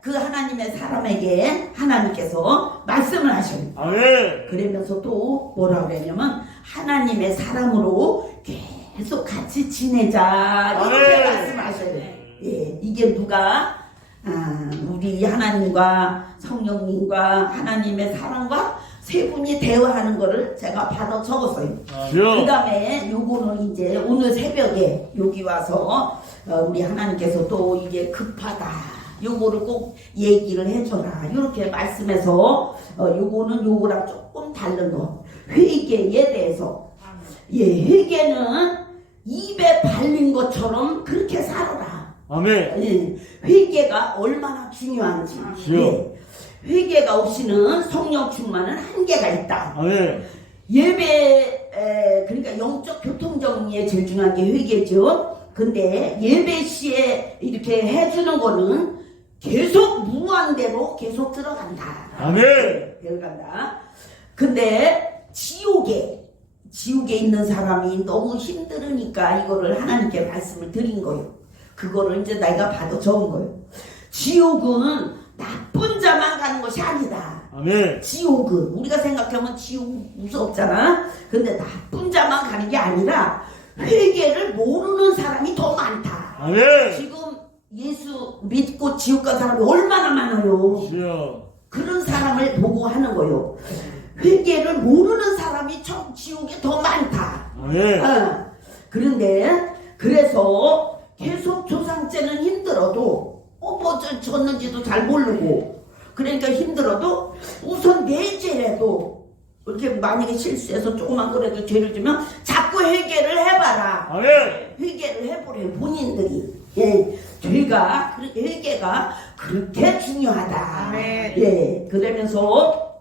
그 하나님의 사람에게 하나님께서 말씀을 하셔요. 아멘. 그러면서 또 뭐라고 그랬냐면 하나님의 사람으로 계속 같이 지내자 이렇게 말씀하셔요. 예, 이게 누가 우리 하나님과 성령님과 하나님의 사람과 세 분이 대화하는 거를 제가 바로 적었어요. 그 다음에 요거는 이제 오늘 새벽에 여기 와서 우리 하나님께서 또 이게 급하다, 요거를 꼭 얘기를 해줘라 이렇게 말씀해서 요거는 요거랑 조금 다른 거, 회개에 대해서. 예, 회개는 입에 발린 것처럼 그렇게 살아라. 아멘. 예, 회개가 얼마나 중요한지. 예, 회개가 없이는 성령 충만은 한계가 있다. 아멘. 예배, 그러니까 영적 교통정리에 제일 중요한 게 회개죠. 근데 예배 시에 이렇게 해주는 거는 계속 무한대로 계속 들어간다. 아멘. 들어간다. 근데 지옥에 있는 사람이 너무 힘들으니까 이거를 하나님께 말씀을 드린 거예요. 그거를 이제 내가 봐도 적은 거예요. 지옥은 나쁜 자만 가는 것이 아니다. 아멘. 지옥은 우리가 생각하면 지옥 무섭잖아. 근데 나쁜 자만 가는 게 아니라 회개를 모르는 사람이 더 많다. 아멘. 지금 예수 믿고 지옥 간 사람이 얼마나 많아요. 주여. 그런 사람을 보고 하는 거예요. 회개를 모르는 사람이 지옥에 더 많다. 아멘. 그런데 그래서 계속 조상죄는 힘들어도 뭐 졌는지도 잘 모르고 그러니까 힘들어도 우선 내 죄라도 이렇게 만약에 실수해서 조그만 거라도 죄를 지면 자꾸 회개를 해봐라. 아멘. 회개를 해보래 본인들이. 예, 회개가 그렇게 중요하다. 아멘. 예, 그러면서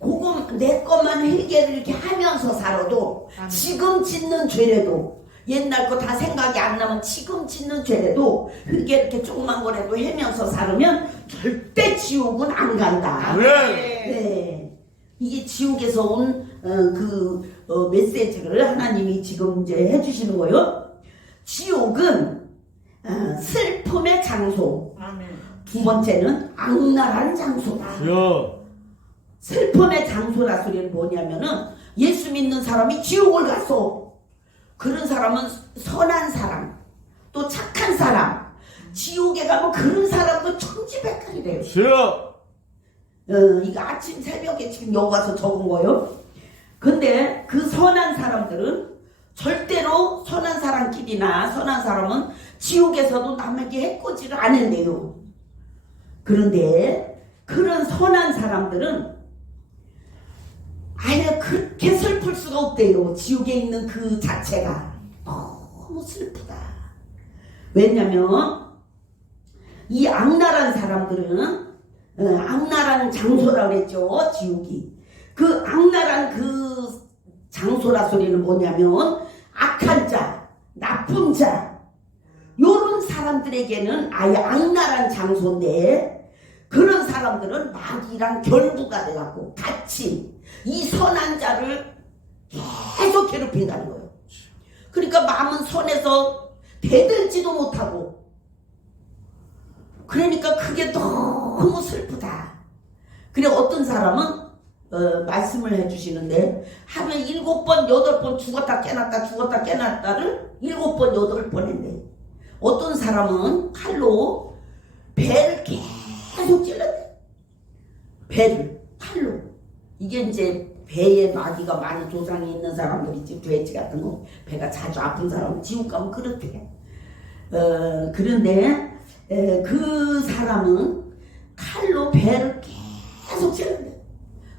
그거 내 것만 회개를 이렇게 하면서 살아도 아멘. 지금 짓는 죄라도 옛날 거 다 생각이 안 나면 지금 짓는 죄라도 회개 이렇게 조그만 거라도 하면서 살으면 절대 지옥은 안 간다. 아멘. 네. 이게 지옥에서 온 메시지를 하나님이 지금 이제 해주시는 거예요. 지옥은 슬픔의 장소. 아멘. 두 번째는 악랄한 장소다. 주여. 슬픔의 장소라 소리는 뭐냐면은 예수 믿는 사람이 지옥을 갔어. 그런 사람은 선한 사람, 또 착한 사람. 지옥에 가면 그런 사람도 천지백갈이래요. 주여. 이거 아침 새벽에 지금 여기 와서 적은 거예요. 근데 그 선한 사람들은 절대로 선한 사람끼리나 선한 사람은 지옥에서도 남에게 해코지를 안 한대요. 그런데 그런 선한 사람들은 아예 그렇게 슬플 수가 없대요. 지옥에 있는 그 자체가 너무 슬프다. 왜냐면 이 악랄한 사람들은 악랄한 장소라고 그랬죠. 지옥이. 그 악랄한 그 장소라 소리는 뭐냐면 악한 자, 나쁜 자, 요런 사람들에게는 아예 악랄한 장소인데 그런 사람들은 마귀랑 결부가 돼갖고 같이 이 선한 자를 계속 괴롭힌다는 거예요. 그러니까 마음은 선해서 대들지도 못하고 그러니까 그게 너무 슬프다. 그래 어떤 사람은 말씀을 해주시는데 하루에 7번 8번 죽었다 깨났다 죽었다 깨났다를 7번 8번 했네. 어떤 사람은 칼로 배를 계속 찔렀대. 배를 칼로. 이게 이제 배에 마귀가 많이 조상이 있는 사람들이지, 돼지 같은 거 배가 자주 아픈 사람은 지옥 가면 그렇대. 그런데 그 사람은 칼로 배를 계속 찔렀대.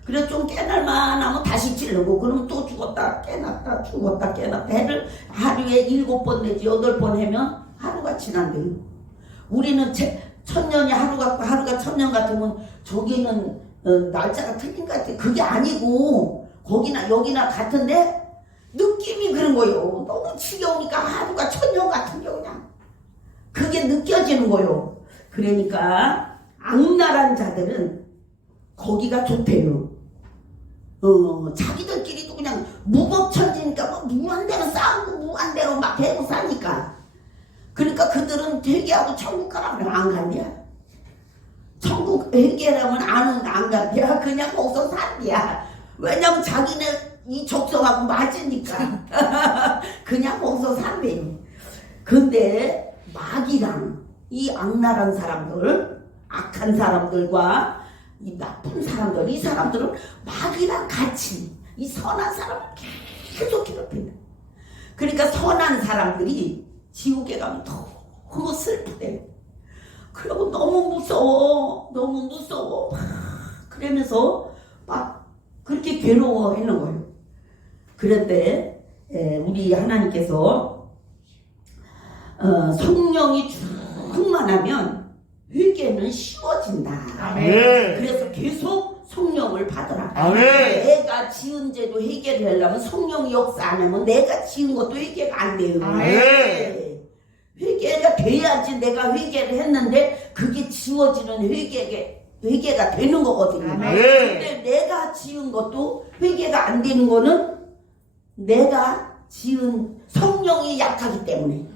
그래서 좀 깨날만 하면 다시 찔르고, 그러면 또 죽었다 깨났다 죽었다 깨났다. 배를 하루에 7번 내지 8번 하면 하루가 지난대요. 우리는 천년이 하루 같고 하루가 천년 같으면 저기는 날짜가 틀린 것 같아. 그게 아니고 거기나 여기나 같은데 느낌이 그런 거예요. 너무 지겨우니까 하루가 천년 같은 게 그냥 그게 느껴지는 거예요. 그러니까 악랄한 자들은 거기가 좋대요. 자기들끼리도 그냥 무법천지니까 뭐 무한대로 싸우고 무한대로 막 대고 사니까. 그러니까 그들은 회개하고 천국 가라면 안 간대야. 천국 회개하면 안 간대야. 그냥 거기서 산대야. 왜냐면 자기네 이 적성하고 맞으니까. 그냥 거기서 산대요. 근데 마귀랑 이 악랄한 사람들, 악한 사람들과 이 나쁜 사람들, 이 사람들은 마귀랑 같이 이 선한 사람을 계속 괴롭힌다. 그러니까 선한 사람들이 지옥에 가면 너무 슬프대. 그리고 너무 무서워. 그러면서 막 그렇게 괴로워하는 거예요. 그런데 우리 하나님께서 성령이 충만하면 회개는 쉬워진다. 아멘. 그래서 계속 성령을 받으라. 아멘. 내가 지은 죄도 회개를 하려면 성령이 역사 안 하면 내가 지은 것도 회개가 안 돼요. 아멘. 회개가 돼야지. 내가 회개를 했는데 그게 지워지는 회개가 되는 거거든요. 아멘. 근데 내가 지은 것도 회개가 안 되는 거는 내가 지은 성령이 약하기 때문에.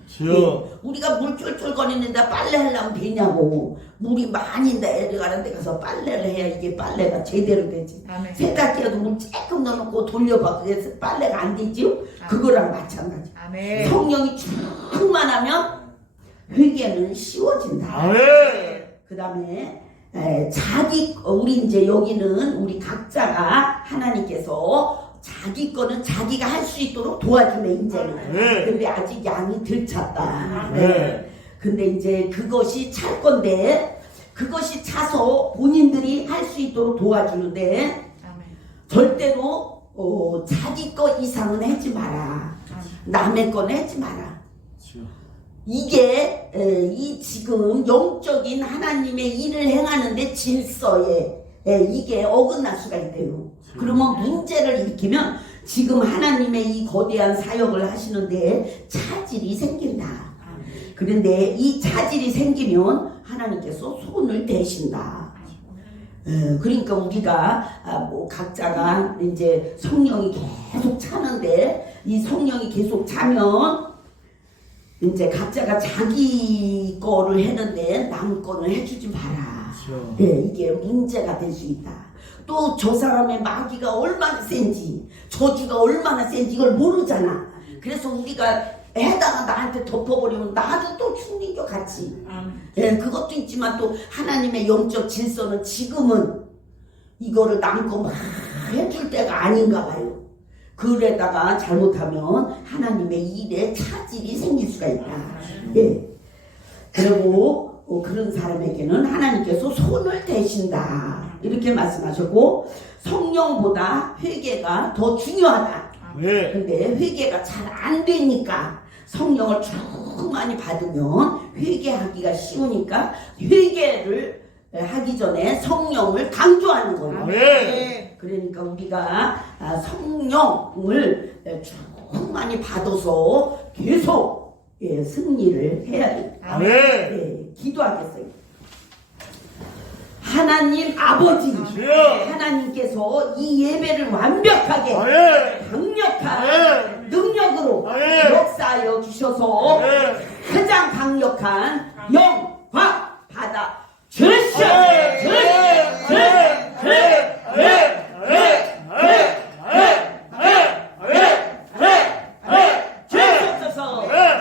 우리가 물 쫄쫄 거리는데 빨래 하려면 되냐고. 물이 많이 내려가는 데 가서 빨래를 해야 이게 빨래가 제대로 되지. 아멘. 세탁기에도 물 조금 넣어놓고 돌려봐. 그래서 빨래가 안 되지. 그거랑 마찬가지. 아멘. 성령이 충만하면 회개는 쉬워진다. 아멘. 그 다음에 우리 이제 여기는 우리 각자가 하나님께서 자기 거는 자기가 할 수 있도록 도와주네 이제는. 네. 근데 아직 양이 덜 찼다. 네. 근데 이제 그것이 찰 건데, 그것이 차서 본인들이 할 수 있도록 도와주는데 아멘. 절대로 자기 거 이상은 하지 마라. 남의 거는 하지 마라. 이게 이 지금 영적인 하나님의 일을 행하는데 질서에 이게 어긋날 수가 있대요. 그러면 문제를 일으키면 지금 하나님의 이 거대한 사역을 하시는데 차질이 생긴다. 그런데 이 차질이 생기면 하나님께서 손을 대신다. 그러니까 우리가 뭐 각자가 이제 성령이 계속 차는데, 이 성령이 계속 차면 이제 각자가 자기 거를 했는데 남 거는 해주지 마라. 이게 문제가 될 수 있다. 또 저 사람의 마귀가 얼마나 센지, 저주가 얼마나 센지 이걸 모르잖아. 그래서 우리가 해다가 나한테 덮어버리면 나도 또 죽는 것 같이. 그것도 있지만 또 하나님의 영적 질서는 지금은 이거를 남고 막 해줄 때가 아닌가 봐요. 그러다가 잘못하면 하나님의 일에 차질이 생길 수가 있다. 그리고 그런 사람에게는 하나님께서 손을 대신다. 이렇게 말씀하셨고, 성령보다 회개가 더 중요하다. 근데 회개가 잘 안 되니까 성령을 충만히 받으면 회개하기가 쉬우니까 회개를 하기 전에 성령을 강조하는 거예요. 그러니까 우리가 성령을 충만히 받아서 계속 승리를 해야 돼요. 기도하겠어요. 하나님 아버지, 하나님께서 이 예배를 완벽하게 강력한 능력으로 역사하여 주셔서 가장 강력한 영광 받아 주시옵소서.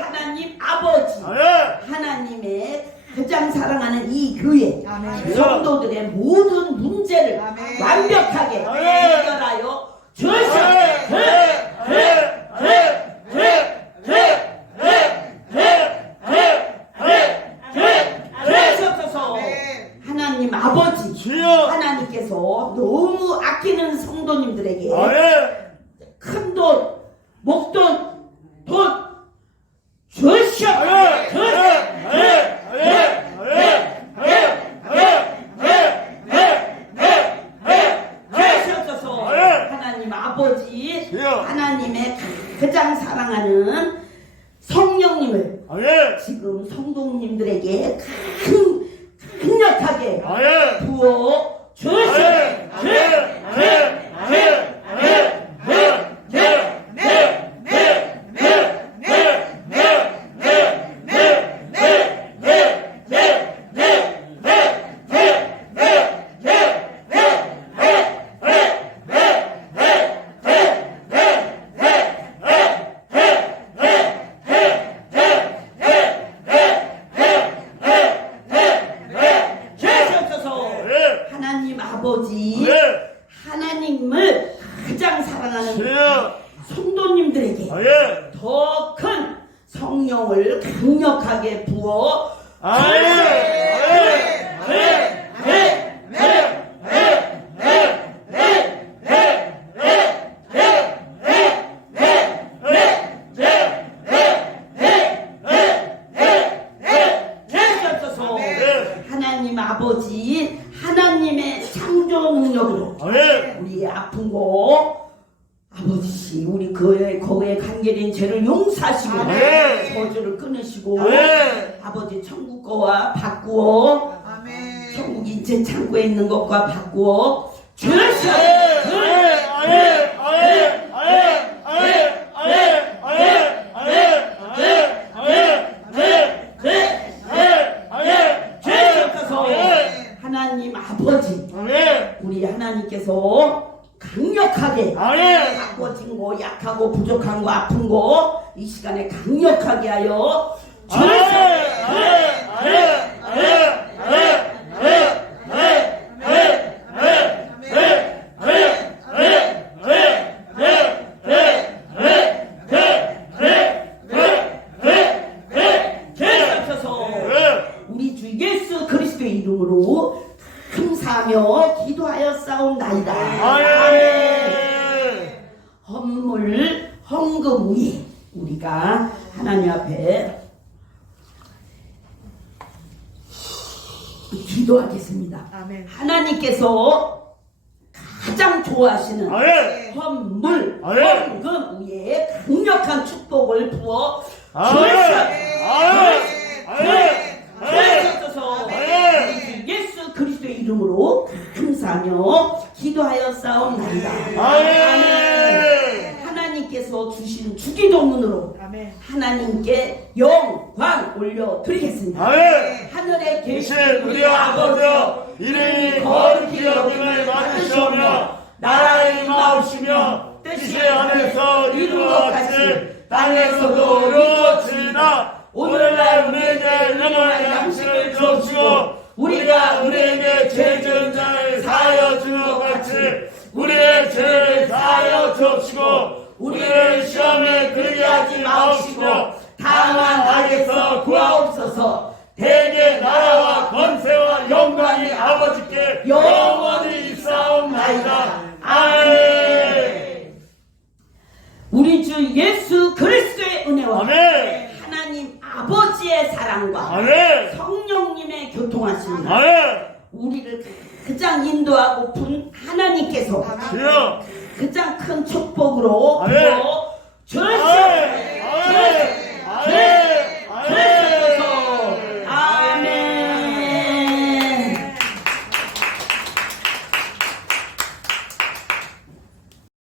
하나님 아버지, 하나님의 가장 사랑하는 이 모든 문제를 아멘. 완벽하게 아멘. 해결하여 주시옵소서. 하나님 아버지, 주여. 하나님께서 너무 아끼는 성도님들에게 아멘. 큰 돈, 목돈, 돈 주시옵소서. 주시옵소서. 하나님 아버지, 주여. 하나님의 가장 사랑하는 성령님을 아멘. 지금 성도님들에게 강력하게 아멘. 부어 주시옵소서. 하나님 아버지, 하나님을 가장 사랑하는 주여. 성도님들에게 아멘. 더 큰 성령을 강력하게 부어 주시옵소서. 하나님 아버지, 하나님의 창조 능력으로 아멘. 우리 아픈 거 아버지, 우리 거기에 관계된 죄를 용서하시고 아멘. 저주를 끊으시고 아멘. 아버지 천국 거와 바꾸어 천국 인체 창고에 있는 것과 바꾸어 주시옵소서. 하나님 아버지, 우리 하나님께서 강력하게 바꿔진 거, 약하고 부족한 거, 아픈 거 이 시간에 강력하게 하여 주시옵소서. 우리 주 예수 그리스도의 이름으로 감사하며 기도하여 싸움나이다. 헌물 헌금 위에 우리가 하나님 앞에 기도하겠습니다. 하나님께서 가장 좋아하시는 헌물 헌금 위에 강력한 축복을 부어 주시옵소서. 예수 그리스도의 이름으로 감사하며 기도하여 싸움나이다. 하나님께서 주신 주기도문으로 하나님께 영광 올려드리겠습니다. 하늘에 계신 우리 아버지여, 이름이 거룩히 여김을 받으시오며 나라의 임하옵시며 뜻이 하늘에서 이룬 것 같이 땅에서도 이루어지이다. 오늘날 우리에게 일용할 양식을 주옵시고 우리가 우리에게 죄 지은 자를 사하여 주는 것 같이 우리의 죄를 사하여 주옵시고 우리를 시험에 들게 하지 마옵시고 다만 악에서 구하옵소서. 대개 나라와 권세와 영광이 아버지께 영원히 있사옵나이다. 아멘. 우리 주 예수 그리스도의 은혜와 하나님 아버지의 사랑과 성령님의 교통하심이 우리를 가장 인도하고픈 하나님께서 가장 큰 축복으로 부어 주시옵소서.